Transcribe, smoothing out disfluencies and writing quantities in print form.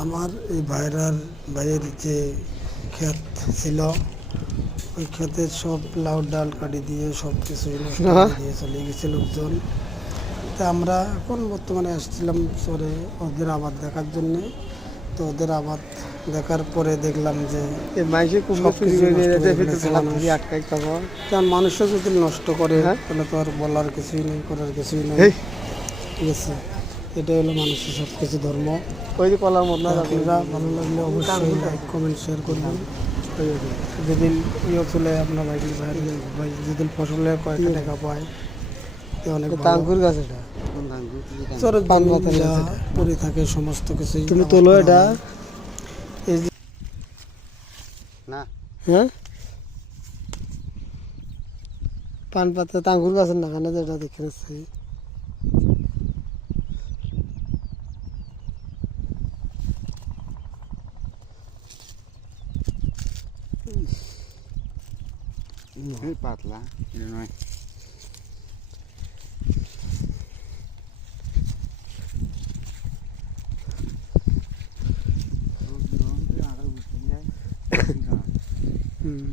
আমার এই ভাইয়ের যে ক্ষেত ছিল, ওই ক্ষেতের সব লাউ ডাল কাটি দিয়ে সব কিছুই নষ্ট করে দিয়ে চলে গেছে লোকজন। তা আমরা এখন বর্তমানে আসছিলাম শহরে ওদের আবাদ দেখার জন্যে। তো ওদের আবাদ দেখার পরে দেখলাম যে সব কিছু নষ্ট করে ফেলেছে মানুষ। কারণ মানুষও যদি নষ্ট করে তাহলে তো আর বলার কিছুই নেই, করার কিছুই নেই। ঠিক আছে, এটাই হলো মানুষের সব কিছু ধর্ম। আপনারা ভালো লাগলে অবশ্যই লাইক কমেন্ট শেয়ার করবেন। যেদিন চলে আপনার ভাই যেদিন ফসলে কয়েকটা টাকা পায় তে অনেক তাঙ্গুর গাছ এটা চরের জমিন যা পড়ে থাকে সমস্ত কিছুই তুমি তোলো এটা এই যে না হ্যাঁ পান পাতা তাঙ্গুর গাছের নাগানে যেটা দেখে নিচ্ছি পাতলা নয়। হুম